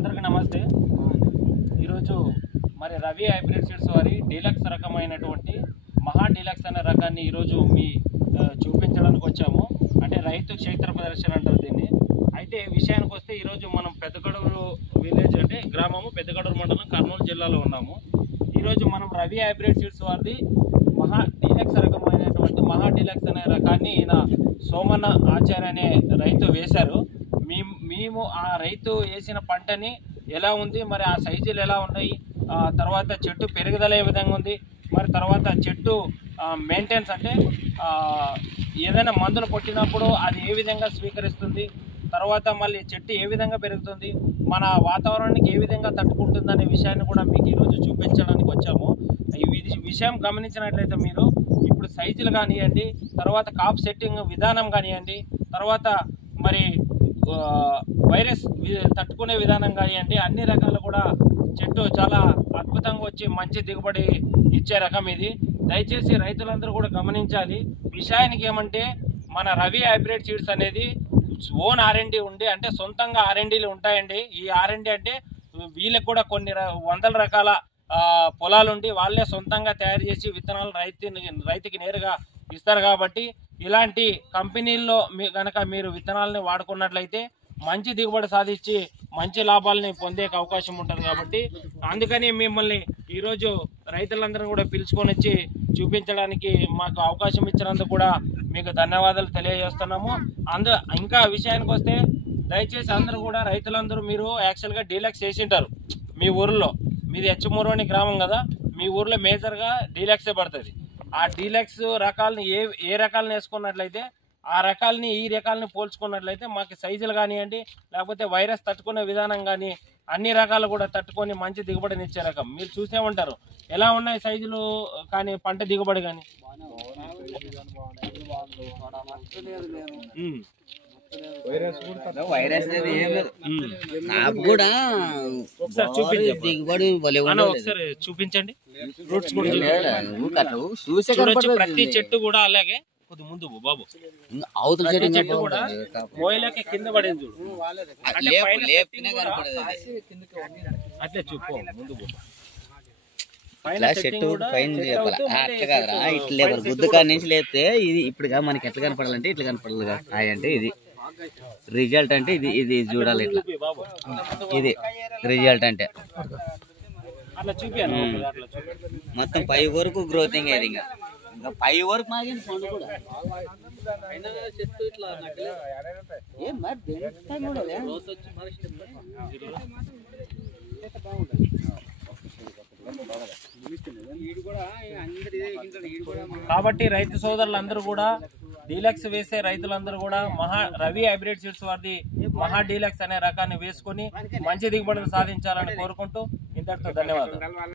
అందరికీ నమస్తే। ఈరోజు మరి రవి హైబ్రిడ్ సీడ్స్ వారి డీలక్స్ రకమైనటువంటి మహా డీలక్స్ అనే రకాన్ని ఈరోజు మీ చూపించడానికి వచ్చాము। అంటే రైతు క్షేత్ర ప్రదర్శన అంటారు దీన్ని। అయితే విషయానికి వస్తే ఈరోజు మనం పెద్దగడూరు విలేజ్ అంటే గ్రామము పెద్దగడూరు మండలం కర్నూలు జిల్లాలో ఉన్నాము। ఈరోజు మనం రవి హైబ్రిడ్ సీడ్స్ వారిది మహా డీలక్స్ రకమైనటువంటి మహా డీలక్స్ అనే రకాన్ని ఈయన సోమన్న ఆచార్య అనే రైతు వేశారు। మేము ఆ రైతు వేసిన పంటని ఎలా ఉంది, మరి ఆ సైజులు ఎలా ఉన్నాయి, తర్వాత చెట్టు పెరుగుదల ఏ విధంగా ఉంది, మరి తర్వాత చెట్టు మెయింటెనెన్స్ అంటే ఏదైనా మందులు కొట్టినప్పుడు అది ఏ విధంగా స్వీకరిస్తుంది, తర్వాత మళ్ళీ చెట్టు ఏ విధంగా పెరుగుతుంది, మన వాతావరణానికి ఏ విధంగా తట్టుకుంటుంది అనే విషయాన్ని కూడా మీకు ఈరోజు చూపించడానికి వచ్చాము। ఈ విషయం గమనించినట్లయితే మీరు ఇప్పుడు సైజులు కానివ్వండి, తర్వాత కాప్ సెట్టింగ్ విధానం కానివ్వండి, తర్వాత మరి వైరస్ తట్టుకునే విధానం కానివ్వండి, అన్ని రకాలు కూడా చెట్టు చాలా అద్భుతంగా వచ్చి మంచి దిగుబడి ఇచ్చే రకం ఇది। దయచేసి రైతులందరూ కూడా గమనించాలి। విషయానికి ఏమంటే మన రవి హైబ్రిడ్ సీడ్స్ అనేది ఓన్ R&D ఉండి అంటే సొంతంగా R&Dలు ఉంటాయండి। ఈ R&D అంటే వీళ్ళకి కూడా కొన్ని వందల రకాల పొలాలుండి వాళ్ళే సొంతంగా తయారు చేసి విత్తనాలు రైతుకి నేరుగా ఇస్తారు। కాబట్టి ఇలాంటి కంపెనీల్లో కనుక మీరు విత్తనాలని వాడుకున్నట్లయితే మంచి దిగుబడి సాధించి మంచి లాభాలని పొందే అవకాశం ఉంటుంది। కాబట్టి అందుకని మిమ్మల్ని ఈరోజు రైతులందరూ కూడా పిలుచుకొని వచ్చి చూపించడానికి మాకు అవకాశం ఇచ్చినందుకు కూడా మీకు ధన్యవాదాలు తెలియజేస్తున్నాము। ఇంకా విషయానికి వస్తే దయచేసి అందరూ కూడా రైతులందరూ మీరు యాక్చువల్గా డీలక్స్ వేసింటారు మీ ఊర్లో, మీది హెచ్చమూరు అనే గ్రామం కదా, మీ ఊర్లో మేజర్గా డీలక్సే పడుతుంది। ఆ డీలక్స్ రకాలని ఏ రకాలను వేసుకున్నట్లయితే ఆ రకాలని ఈ రకాలని పోల్చుకున్నట్లయితే మాకు సైజులు కానివ్వండి, లేకపోతే వైరస్ తట్టుకునే విధానం కానీ అన్ని రకాలు కూడా తట్టుకొని మంచి దిగుబడిని ఇచ్చే రకం మీరు చూసే ఉంటారు। ఎలా ఉన్నాయి సైజులు కానీ పంట దిగుబడి కానీ చూపించండి। ఫ్రూట్స్ చూడొచ్చు, ప్రతి చెట్టు కూడా అలాగే కొద్ది ముందు బాబు అవతల చెట్టు కూడా మోయలకి కింద పడింది చూడు, అట్లే చూపు ముందు చెట్టు పైన అట్లా కాదురా, ఇట్లా బుద్ధ కాడి నుంచి లేపితే ఇది ఇప్పుడుగా మనకి ఎట్లా కనపడాలంటే ఇట్లా కనపడాలిగా అంటే ఇది రిజల్ట్ అంటే ఇది చూడాలి, ఇట్లా ఇది రిజల్ట్ అంటే మొత్తం పై వరకు గ్రోతింగ్ అది ఇంకా పై వరకు మాగింది పండు కూడా కాబట్టి రైతు సోదరులందరూ కూడా డీలక్స్ వేసే రైతులందరూ కూడా రవి హైబ్రిడ్ సీడ్స్ వారిది మహా డీలక్స్ అనే రకాన్ని వేసుకొని మంచి దిగుబడులు సాధించాలని కోరుకుంటూ ఇంతటితో ధన్యవాదాలు।